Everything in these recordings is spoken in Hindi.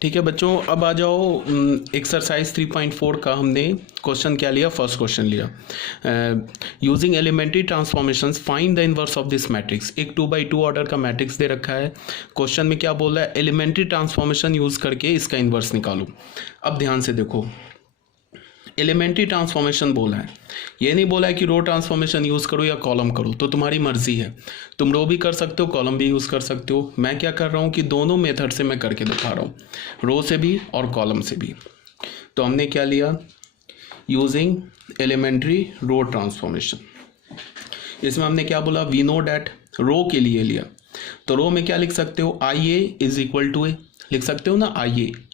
ठीक है बच्चों, अब आ जाओ एक्सरसाइज 3.4 का हमने क्वेश्चन क्या लिया, फर्स्ट क्वेश्चन लिया। Using elementary transformations find the inverse of this matrix. एक 2x2 ऑर्डर का मैट्रिक्स दे रखा है, क्वेश्चन में क्या बोल रहा है, एलिमेंट्री ट्रांसफॉर्मेशन यूज करके इसका इनवर्स निकालो। अब ध्यान से देखो, एलिमेंट्री ट्रांसफॉर्मेशन बोला है, ये नहीं बोला है कि रो ट्रांसफॉर्मेशन यूज़ करो या कॉलम करो, तो तुम्हारी मर्जी है, तुम रो भी कर सकते हो, कॉलम भी यूज़ कर सकते हो। मैं क्या कर रहा हूँ कि दोनों मेथड से मैं करके दिखा रहा हूँ, रो से भी और कॉलम से भी। तो हमने क्या लिया, यूजिंग एलिमेंट्री रो ट्रांसफॉर्मेशन। इसमें हमने क्या बोला, वी नो डैट, रो के लिए लिया, तो रो में क्या लिख सकते हो, आई ए इज इक्वल टू ए लिख सकते हो ना।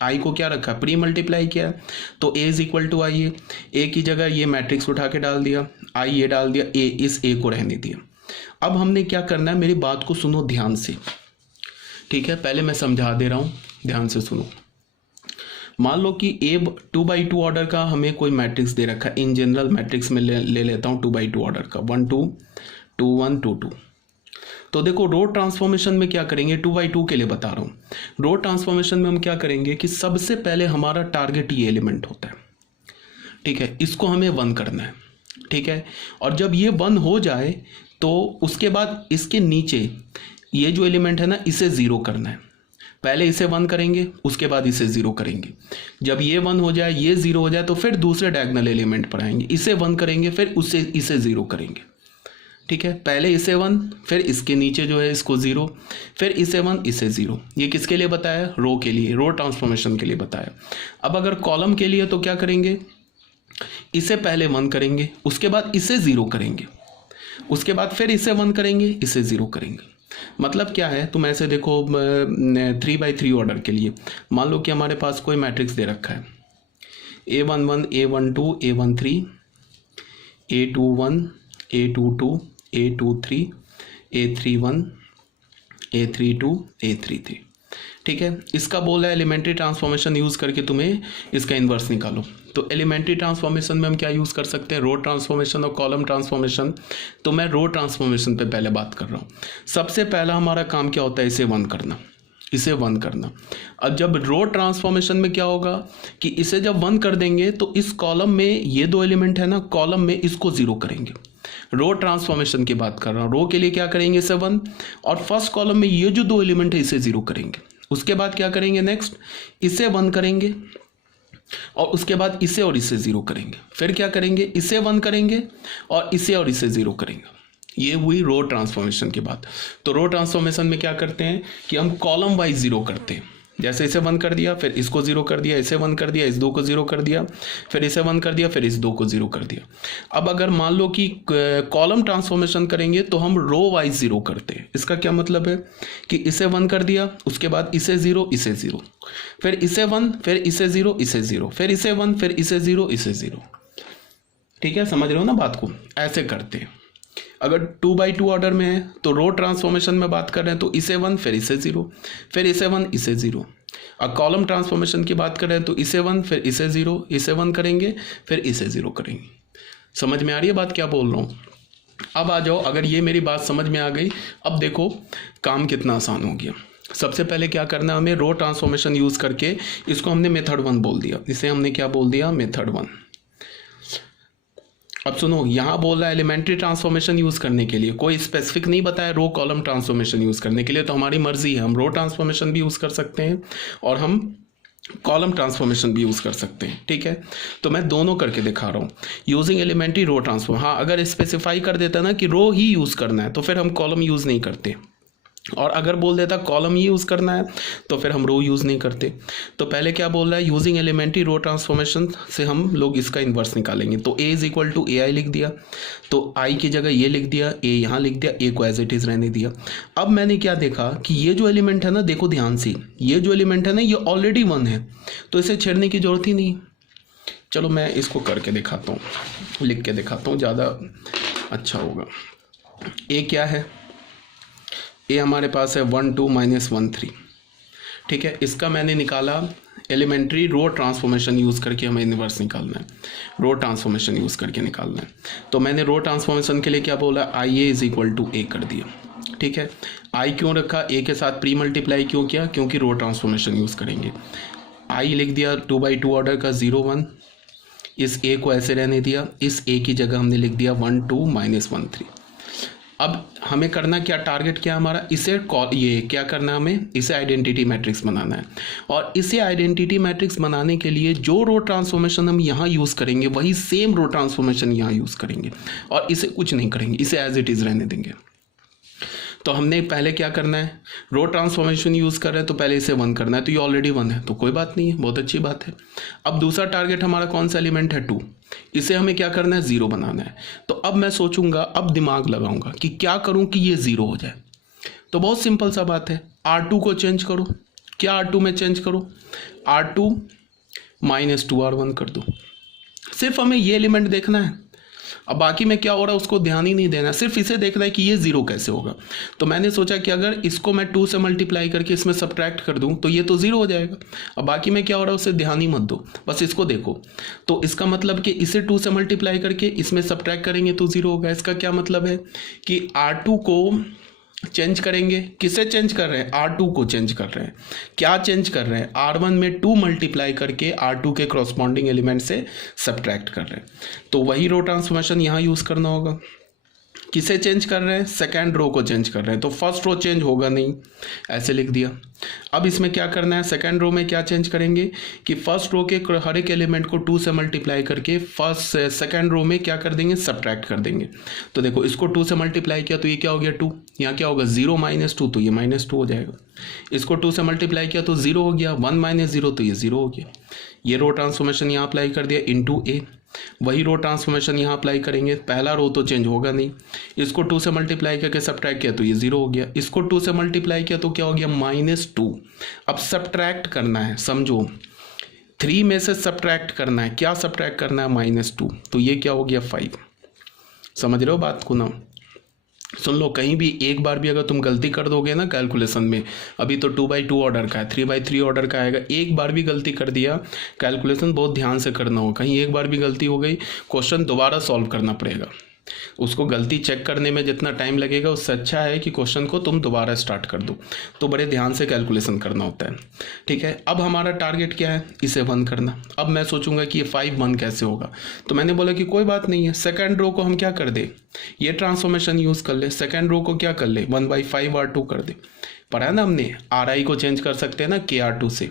आई को क्या रखा, प्री मल्टीप्लाई किया है, तो ए इज इक्वल टू आई ए की जगह ये मैट्रिक्स उठा के डाल दिया, आई ए डाल दिया, ए इस ए को रहने दिया। अब हमने क्या करना है, मेरी बात को सुनो ध्यान से, ठीक है, पहले मैं समझा दे रहा हूँ, ध्यान से सुनो। मान लो कि ए 2x2 ऑर्डर का हमें कोई मैट्रिक्स दे रखा है, इन जनरल मैट्रिक्स में ले लेता हूँ 2x2 ऑर्डर का, 1 2 2 1 2 2। तो देखो रो ट्रांसफॉर्मेशन में क्या करेंगे, 2x2 के लिए बता रहा हूँ, रो ट्रांसफॉर्मेशन में हम क्या करेंगे कि सबसे पहले हमारा टारगेट ये एलिमेंट होता है, ठीक है, इसको हमें 1 करना है, ठीक है। और जब ये 1 हो जाए तो उसके बाद इसके नीचे ये जो एलिमेंट है ना, इसे 0 करना है। पहले इसे 1 करेंगे, उसके बाद इसे 0 करेंगे। जब ये 1 हो जाए, ये 0 हो जाए, तो फिर दूसरे डायगोनल एलिमेंट पर आएंगे, इसे 1 करेंगे, फिर उससे इसे 0 करेंगे, ठीक है। पहले इसे 1, फिर इसके नीचे जो है इसको 0, फिर इसे 1 इसे 0। ये किसके लिए बताया, रो के लिए, रो ट्रांसफॉर्मेशन के लिए बताया। अब अगर कॉलम के लिए तो क्या करेंगे, इसे पहले 1 करेंगे, उसके बाद इसे 0 करेंगे, उसके बाद फिर इसे 1 करेंगे, इसे 0 करेंगे। मतलब क्या है, तुम ऐसे देखो 3x3 ऑर्डर के लिए मान लो कि हमारे पास कोई मैट्रिक्स दे रखा है, A11 A12 A13 A21 A22 A23 A31 A32 A33, ठीक है। इसका बोला है एलिमेंट्री ट्रांसफॉर्मेशन यूज़ करके तुम्हें इसका इन्वर्स निकालो। तो एलिमेंट्री ट्रांसफॉर्मेशन में हम क्या यूज़ कर सकते हैं, रो ट्रांसफॉर्मेशन और कॉलम ट्रांसफॉर्मेशन। तो मैं रो ट्रांसफॉर्मेशन पे पहले बात कर रहा हूँ। सबसे पहला हमारा काम क्या होता है, इसे 1 करना, इसे 1 करना। अब जब रो ट्रांसफॉर्मेशन में क्या होगा कि इसे जब 1 कर देंगे तो इस कॉलम में ये 2 एलिमेंट है ना, कॉलम में इसको 0 करेंगे। रो ट्रांसफॉर्मेशन की बात कर रहा हूँ, रो के लिए क्या करेंगे, इसे 1, और फर्स्ट कॉलम में ये जो 2 एलिमेंट है इसे 0 करेंगे। उसके बाद क्या करेंगे, नेक्स्ट इसे 1 करेंगे, और उसके बाद इसे और इसे 0 करेंगे। फिर क्या करेंगे, इसे 1 करेंगे और इसे और इसे 0 करेंगे। ये हुई रो ट्रांसफॉर्मेशन की बात। तो रो ट्रांसफॉर्मेशन में क्या करते हैं कि हम कॉलम वाइज 0 करते हैं। जैसे इसे 1 कर दिया, फिर इसको 0 कर दिया, इसे 1 कर दिया, इस 2 को 0 कर दिया, फिर इसे 1 कर दिया, फिर इस 2 को 0 कर दिया। अब अगर मान लो कि कॉलम ट्रांसफॉर्मेशन करेंगे तो हम रो वाइज 0 करते हैं। इसका क्या मतलब है कि इसे 1 कर दिया, उसके बाद इसे 0 इसे 0, फिर इसे 1 फिर इसे 0 इसे 0, फिर इसे 1 फिर इसे 0 इसे 0, ठीक है। समझ रहे हो ना बात को, ऐसे करते हैं। अगर 2x2 ऑर्डर में है तो रो ट्रांसफॉर्मेशन में बात कर रहे हैं तो इसे 1 फिर इसे 0, फिर इसे 1 इसे 0। और कॉलम ट्रांसफॉर्मेशन की बात कर रहे हैं तो इसे 1 फिर इसे 0, इसे 1 करेंगे, फिर इसे 0 करेंगे। समझ में आ रही है बात क्या बोल रहा हूँ। अब आ जाओ, अगर ये मेरी बात समझ में आ गई, अब देखो काम कितना आसान हो गया। सबसे पहले क्या करना है, हमें रो ट्रांसफॉर्मेशन यूज़ करके इसको हमने मेथड 1 बोल दिया, इसे हमने क्या बोल दिया, मेथड 1। अब सुनो, यहाँ बोल रहा है एलिमेंट्री ट्रांसफॉर्मेशन यूज़ करने के लिए, कोई स्पेसिफिक नहीं बताया रो कॉलम ट्रांसफॉर्मेशन यूज़ करने के लिए। तो हमारी मर्जी है, हम रो ट्रांसफॉर्मेशन भी यूज़ कर सकते हैं और हम कॉलम ट्रांसफॉर्मेशन भी यूज़ कर सकते हैं, ठीक है। तो मैं दोनों करके दिखा रहा हूँ, यूजिंग एलिमेंट्री रो ट्रांसफॉर्म। हाँ, अगर स्पेसिफाई कर देता ना कि रो ही यूज़ करना है तो फिर हम कॉलम यूज़ नहीं करते, और अगर बोल देता कॉलम ही यूज़ करना है तो फिर हम रो यूज़ नहीं करते। तो पहले क्या बोल रहा है, यूजिंग एलिमेंट्री रो ट्रांसफॉर्मेशन से हम लोग इसका इन्वर्स निकालेंगे। तो ए इज इक्वल टू ए आई लिख दिया, तो आई की जगह ये लिख दिया, ए यहाँ लिख दिया, ए को एज इट इज़ रहने दिया। अब मैंने क्या देखा कि ये जो एलिमेंट है ना, देखो ध्यान से, ये जो एलिमेंट है ना ये ऑलरेडी 1 है, तो इसे छेड़ने की जरूरत ही नहीं। चलो मैं इसको करके दिखाता हूँ, लिख के दिखाता हूँ, ज़्यादा अच्छा होगा। ए क्या है, ए हमारे पास है 1 2 -1 3, ठीक है। इसका मैंने निकाला एलिमेंट्री रो ट्रांसफॉर्मेशन यूज़ करके, हमें इन्वर्स निकालना है, रो ट्रांसफॉर्मेशन यूज़ करके निकालना है। तो मैंने रो ट्रांसफॉर्मेशन के लिए क्या बोला, आई ए इज इक्वल टू ए कर दिया, ठीक है। आई क्यों रखा, ए के साथ प्री मल्टीप्लाई क्यों किया, क्योंकि रो ट्रांसफॉर्मेशन यूज़ करेंगे। आई लिख दिया 2/2 ऑर्डर का 0 1, इस ए को ऐसे रहने दिया, इस ए की जगह हमने लिख दिया 1 2 -1 3। अब हमें करना क्या, टारगेट क्या हमारा, इसे ये क्या करना है, हमें इसे आइडेंटिटी मैट्रिक्स बनाना है। और इसे आइडेंटिटी मैट्रिक्स बनाने के लिए जो रो ट्रांसफॉर्मेशन हम यहाँ यूज़ करेंगे वही सेम रो ट्रांसफॉर्मेशन यहाँ यूज़ करेंगे, और इसे कुछ नहीं करेंगे, इसे एज इट इज़ रहने देंगे। तो हमने पहले क्या करना है, रो ट्रांसफॉर्मेशन यूज़ कर रहे हैं तो पहले इसे 1 करना है, तो ये ऑलरेडी 1 है तो कोई बात नहीं है, बहुत अच्छी बात है। अब दूसरा टारगेट हमारा कौन सा एलिमेंट है, 2, इसे हमें क्या करना है, 0 बनाना है। तो अब मैं सोचूंगा, अब दिमाग लगाऊंगा कि क्या करूं कि ये 0 हो जाए। तो बहुत सिंपल सा बात है, R2 को चेंज करो। क्या R2 में चेंज करो, R2 -2 R1 कर दो। सिर्फ हमें ये एलिमेंट देखना है, अब बाकी में क्या हो रहा है उसको ध्यान ही नहीं देना, सिर्फ इसे देखना है कि ये 0 कैसे होगा। तो मैंने सोचा कि अगर इसको मैं 2 से मल्टीप्लाई करके इसमें सब्ट्रैक्ट कर दूं तो ये तो 0 हो जाएगा। अब बाकी में क्या हो रहा है उसे ध्यान ही मत दो, बस इसको देखो। तो इसका मतलब कि इसे 2 से मल्टीप्लाई करके इसमें सब्ट्रैक्ट करेंगे तो 0 होगा। इसका क्या मतलब है कि R2 को चेंज करेंगे, किसे चेंज कर रहे हैं, R2 को चेंज कर रहे हैं। क्या चेंज कर रहे हैं, R1 में 2 मल्टीप्लाई करके R2 के करस्पॉन्डिंग एलिमेंट से सब्ट्रैक्ट कर रहे हैं। तो वही रो ट्रांसफॉर्मेशन यहाँ यूज़ करना होगा। किसे चेंज कर रहे हैं, सेकेंड रो को चेंज कर रहे हैं, तो फर्स्ट रो चेंज होगा नहीं, ऐसे लिख दिया। अब इसमें क्या करना है, सेकेंड रो में क्या चेंज करेंगे कि फर्स्ट रो के हर एक एलिमेंट को 2 से मल्टीप्लाई करके सेकेंड रो में क्या कर देंगे, सब्ट्रैक्ट कर देंगे। तो देखो इसको 2 से मल्टीप्लाई किया तो ये क्या हो गया 2, यहाँ क्या होगा 0 -2, तो ये -2 हो जाएगा। इसको 2 से मल्टीप्लाई किया तो 0 हो गया, 1 - 0 तो ये 0 हो गया। ये रो ट्रांसफॉर्मेशन यहाँ अप्लाई कर दिया इंटू ए। वही रो ट्रांसफॉर्मेशन यहाँ अप्लाई करेंगे, पहला रो तो चेंज होगा नहीं, इसको 2 से मल्टीप्लाई करके सब्ट्रैक्ट किया तो ये 0 हो गया, इसको 2 से मल्टीप्लाई किया तो क्या हो गया -2। अब सब्ट्रैक्ट करना है, समझो 3 में से सब्ट्रैक्ट करना है, क्या सब्ट्रैक्ट करना है, -2, तो ये क्या हो गया 5। समझ रहे हो बात को ना, सुन लो, कहीं भी एक बार भी अगर तुम गलती कर दोगे ना कैलकुलेशन में, अभी तो 2/2 ऑर्डर का है, 3/3 ऑर्डर का आएगा, एक बार भी गलती कर दिया, कैलकुलेशन बहुत ध्यान से करना होगा, कहीं एक बार भी गलती हो गई क्वेश्चन दोबारा सॉल्व करना पड़ेगा। उसको गलती चेक करने में जितना टाइम लगेगा उससे अच्छा है कि क्वेश्चन को तुम दोबारा स्टार्ट कर दो। तो बड़े ध्यान से कैलकुलेशन करना होता है, ठीक है। अब हमारा टारगेट क्या है, इसे 1 करना। अब मैं सोचूंगा कि ये 5 1 कैसे होगा, तो मैंने बोला कि कोई बात नहीं है, सेकेंड रो को हम क्या कर दे, ये ट्रांसफॉर्मेशन यूज़ कर ले, सेकेंड रो को क्या कर ले 1/5 R2 कर दे। पढ़ा है ना हमने, RI को चेंज कर सकते हैं ना KR2 से,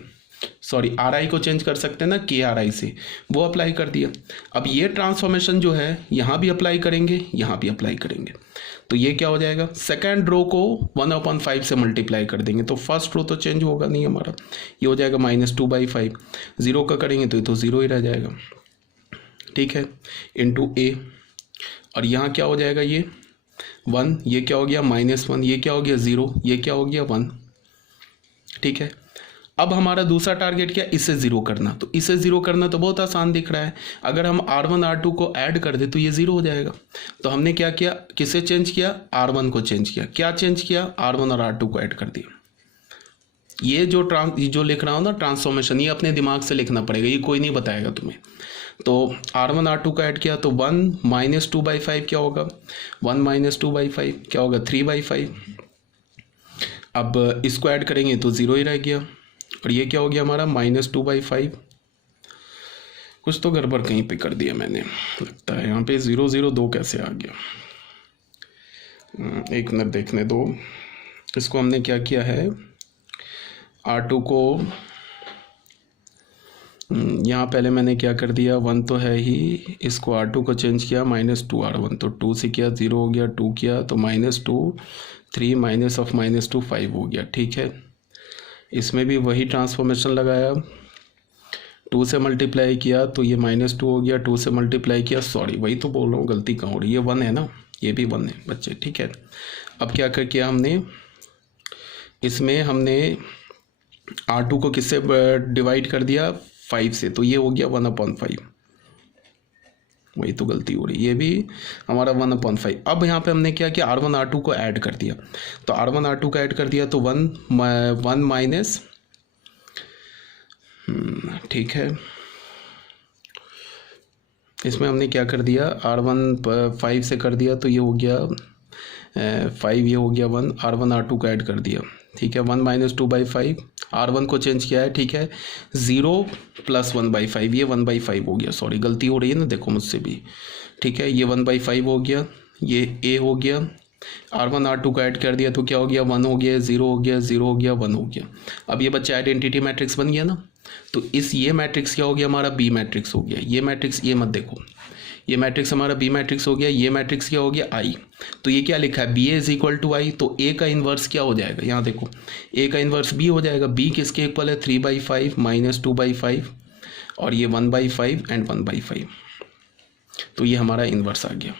सॉरी RI को चेंज कर सकते हैं ना KRI से, वो अप्लाई कर दिया। अब ये ट्रांसफॉर्मेशन जो है यहाँ भी अप्लाई करेंगे, यहाँ भी अप्लाई करेंगे, तो ये क्या हो जाएगा, सेकेंड रो को 1/5 से मल्टीप्लाई कर देंगे, तो फर्स्ट रो तो चेंज होगा नहीं हमारा, ये हो जाएगा -2/5। 0 का करेंगे तो ये तो 0 ही रह जाएगा, ठीक है, इंटू ए। और यहाँ क्या हो जाएगा, ये 1, ये क्या हो गया -1, ये क्या हो गया 0, ये क्या हो गया 1, ठीक है। अब हमारा दूसरा टारगेट क्या, इसे 0 करना। तो इसे 0 करना तो बहुत आसान दिख रहा है, अगर हम R1 R2 को ऐड कर दे तो ये 0 हो जाएगा। तो हमने क्या किया, किसे चेंज किया, R1 को चेंज किया। क्या चेंज किया, R1 और R2 को ऐड कर दिया। ये जो लिख रहा हूँ ना ट्रांसफॉर्मेशन, ये अपने दिमाग से लिखना पड़ेगा, ये कोई नहीं बताएगा तुम्हें। तो R1 R2 का ऐड किया तो 1 -2/5 क्या होगा, 1 - 2/5 क्या होगा 3/5। अब इसको ऐड करेंगे तो 0 ही रह गया, और ये क्या हो गया हमारा -2/5। कुछ तो गड़बड़ कहीं पे कर दिया मैंने, लगता है यहाँ पे 0 0 2 कैसे आ गया, एक मिनट देखने दो। इसको हमने क्या किया है, R2 को यहाँ पहले मैंने क्या कर दिया, 1 तो है ही, इसको R2 को चेंज किया -2 R1, तो 2 से किया 0 हो गया, 2 किया तो -2, 3 -2 5 हो गया, ठीक है। इसमें भी वही ट्रांसफॉर्मेशन लगाया, 2 से मल्टीप्लाई किया तो ये -2 हो गया, 2 से मल्टीप्लाई किया, सॉरी वही तो बोल रहा हूँ, गलती कहाँ हो रही है, ये 1 है ना, ये भी 1 है बच्चे, ठीक है। अब क्या कर किया हमने, इसमें हमने R2 को किससे डिवाइड कर दिया, 5 से, तो ये हो गया 1/5, वही तो गलती हो रही है, ये भी हमारा 1/5। अब यहाँ पे हमने क्या किया, R1 R2 को ऐड कर दिया, तो R1 R2 को ऐड कर दिया तो 1 माइनस, ठीक है। इसमें हमने क्या कर दिया, R1 5 से कर दिया तो ये हो गया 5, ये हो गया 1, R1 R2 को ऐड कर दिया, ठीक है। 1 - 2/5 R1 को चेंज किया है, ठीक है। 0 + 1/5, ये 1/5 हो गया, सॉरी गलती हो रही है ना, देखो मुझसे भी, ठीक है। ये 1/5 हो गया, ये A हो गया, R1 R2 को ऐड कर दिया तो क्या हो गया, 1 हो गया, 0 हो गया, 0 हो गया, 1 हो गया। अब ये बच्चा आइडेंटिटी मैट्रिक्स बन गया ना। तो ये मैट्रिक्स क्या हो गया हमारा, बी मैट्रिक्स हो गया। ये मैट्रिक्स, ये मत देखो, ये मैट्रिक्स हमारा बी मैट्रिक्स हो गया। ये मैट्रिक्स क्या हो गया, आई। तो ये क्या लिखा है, B A is equal to I. तो ए का इन्वर्स क्या हो जाएगा, यहाँ देखो, ए का इन्वर्स बी हो जाएगा। बी किसके इक्वल है, 3/5 - 2/5, और ये 1/5 एंड 1/5। तो ये हमारा इन्वर्स आ गया,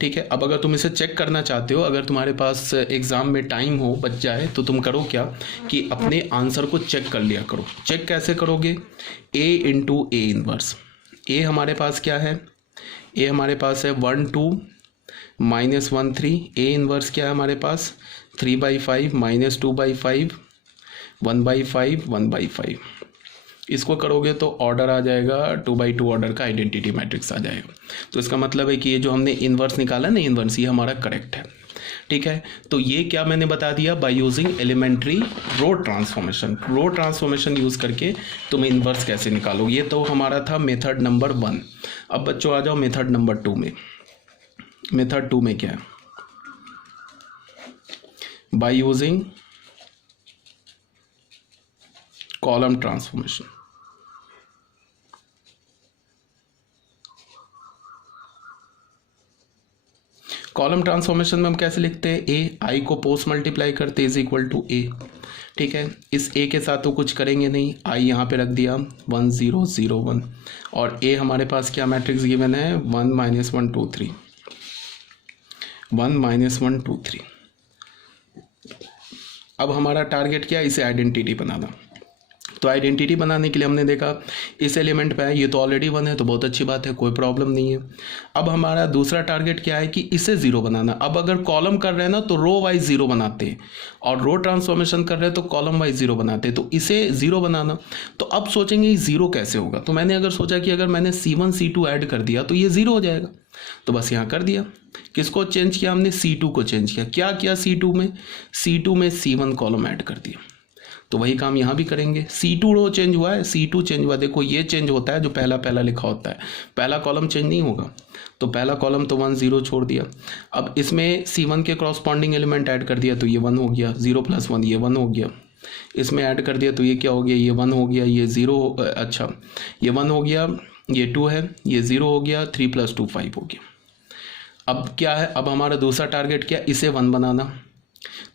ठीक है। अब अगर तुम इसे चेक करना चाहते हो, अगर तुम्हारे पास एग्ज़ाम में टाइम हो, बच जाए, तो तुम करो क्या कि अपने आंसर को चेक कर लिया करो। चेक कैसे करोगे, A × A इन्वर्स। ए हमारे पास क्या है, ए हमारे पास है 1 2 -1 3। ए इन्वर्स क्या है हमारे पास, 3/5 - 2/5, 1/5, 1/5। इसको करोगे तो ऑर्डर आ जाएगा 2/2 ऑर्डर का आइडेंटिटी मैट्रिक्स आ जाएगा। तो इसका मतलब है कि ये जो हमने इन्वर्स निकाला ना, इन्वर्स, ये हमारा करेक्ट है, ठीक है। तो ये क्या मैंने बता दिया, by using elementary row transformation. Row transformation use करके तुम इन्वर्स कैसे निकालोगे। ये तो हमारा था मेथड नंबर 1। अब बच्चों आ जाओ मेथड नंबर 2 में। मेथड 2 में क्या है, by using column transformation. Column transformation में हम कैसे लिखते हैं, ए आई को पोस्ट मल्टीप्लाई करते इज इक्वल टू ए, ठीक है। इस ए के साथ तो कुछ करेंगे नहीं, आई यहाँ पे रख दिया 1 0 0 1, और ए हमारे पास क्या मैट्रिक्स गिवन है, 1 - 1 2 3, 1 - 1 2 3। अब हमारा टारगेट क्या है, इसे आइडेंटिटी बनाना। तो आइडेंटिटी बनाने के लिए हमने देखा इस एलिमेंट पे है, ये तो ऑलरेडी 1 है, तो बहुत अच्छी बात है, कोई प्रॉब्लम नहीं है। अब हमारा दूसरा टारगेट क्या है कि इसे 0 बनाना। अब अगर कॉलम कर रहे हैं ना तो रो वाइज 0 बनाते हैं, और रो ट्रांसफॉर्मेशन कर रहे हैं तो कॉलम वाइज 0 बनाते हैं। तो इसे 0 बनाना, तो अब सोचेंगे ये 0 कैसे होगा। तो मैंने अगर सोचा कि अगर मैंने C1 C2 ऐड कर दिया तो ये 0 हो जाएगा। तो बस यहाँ कर दिया। किसको चेंज किया हमने, C2 को चेंज किया। क्या किया C2 में, C2 में C1 कॉलम ऐड कर दिया। तो वही काम यहाँ भी करेंगे। C2 रो चेंज हुआ है, C2 चेंज हुआ, देखो ये चेंज होता है जो पहला पहला लिखा होता है, पहला कॉलम चेंज नहीं होगा। तो पहला कॉलम तो 1 0 छोड़ दिया। अब इसमें C1 के क्रॉसपॉन्डिंग एलिमेंट ऐड कर दिया तो ये 1 हो गया, 0 + 1 ये 1 हो गया। इसमें ऐड कर दिया तो ये क्या हो गया, ये 1 हो गया, ये 0, अच्छा ये 1 हो गया, ये 2 है, ये 0 हो गया, 3 + 2 5 हो गया। अब क्या है, अब हमारा दूसरा टारगेट क्या, इसे 1 बनाना।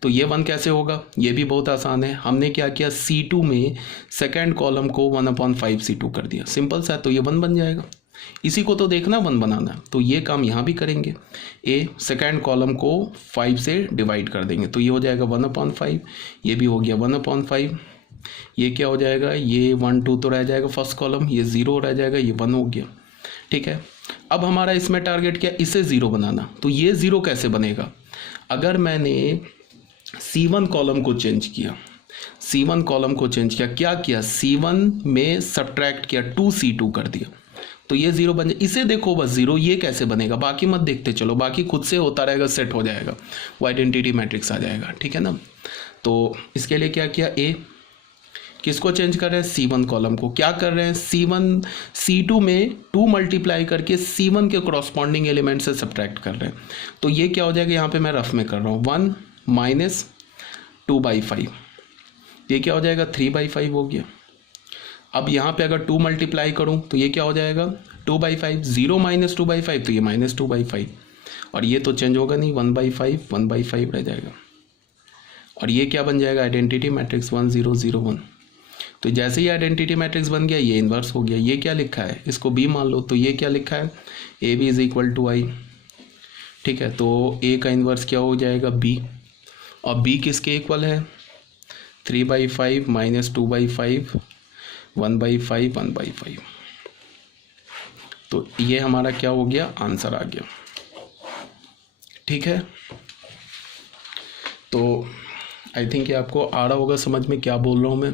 तो ये 1 कैसे होगा, ये भी बहुत आसान है। हमने क्या किया, C2 में सेकंड कॉलम को 1/5 C2 कर दिया, सिंपल सा है, तो ये 1 बन जाएगा। इसी को तो देखना 1 बनाना, तो ये काम यहाँ भी करेंगे। ए सेकंड कॉलम को 5 से डिवाइड कर देंगे तो ये हो जाएगा 1/5, ये भी हो गया 1/5। ये क्या हो जाएगा, ये 1 2 तो रह जाएगा फर्स्ट कॉलम, ये 0 रह जाएगा, ये 1 हो गया, ठीक है। अब हमारा इसमें टारगेट क्या, इसे 0 बनाना। तो ये 0 कैसे बनेगा, अगर मैंने C1 कॉलम को चेंज किया, C1 कॉलम को चेंज किया, क्या किया, C1 में सब्ट्रैक्ट किया, 2 C2 कर दिया, तो ये 0 बन जाए। इसे देखो बस 0, ये कैसे बनेगा, बाकी मत देखते चलो, बाकी खुद से होता रहेगा, सेट हो जाएगा, वो आइडेंटिटी मैट्रिक्स आ जाएगा, ठीक है ना। तो इसके लिए क्या किया, ए किसको चेंज कर रहे हैं, C1 कॉलम को। क्या कर रहे हैं, C1 C2 में 2 मल्टीप्लाई करके C1 के कॉरस्पॉन्डिंग एलिमेंट से सब्ट्रैक्ट कर रहे हैं। तो ये क्या हो जाएगा, यहाँ पे मैं रफ में कर रहा हूँ, 1 - 2/5, ये क्या हो जाएगा, 3/5 हो गया। अब यहाँ पे अगर 2 मल्टीप्लाई करूँ तो ये क्या हो जाएगा, 2/5, 0 - 2/5 तो ये -2/5, और ये तो चेंज होगा नहीं, 1/5 1/5 रह जाएगा, और ये क्या बन जाएगा, आइडेंटिटी मैट्रिक्स 1 0 0 1। तो जैसे ही आइडेंटिटी मैट्रिक्स बन गया, ये इन्वर्स हो गया। ये क्या लिखा है, इसको B मान लो, तो ये क्या लिखा है, AB = I, ठीक है। तो A का इन्वर्स क्या हो जाएगा, B, और B किसके इक्वल है, 3/5 - 2/5, 1/5 1/5। तो ये हमारा क्या हो गया, आंसर आ गया, ठीक है। तो आई थिंक ये आपको आ रहा होगा समझ में क्या बोल रहा हूँ मैं।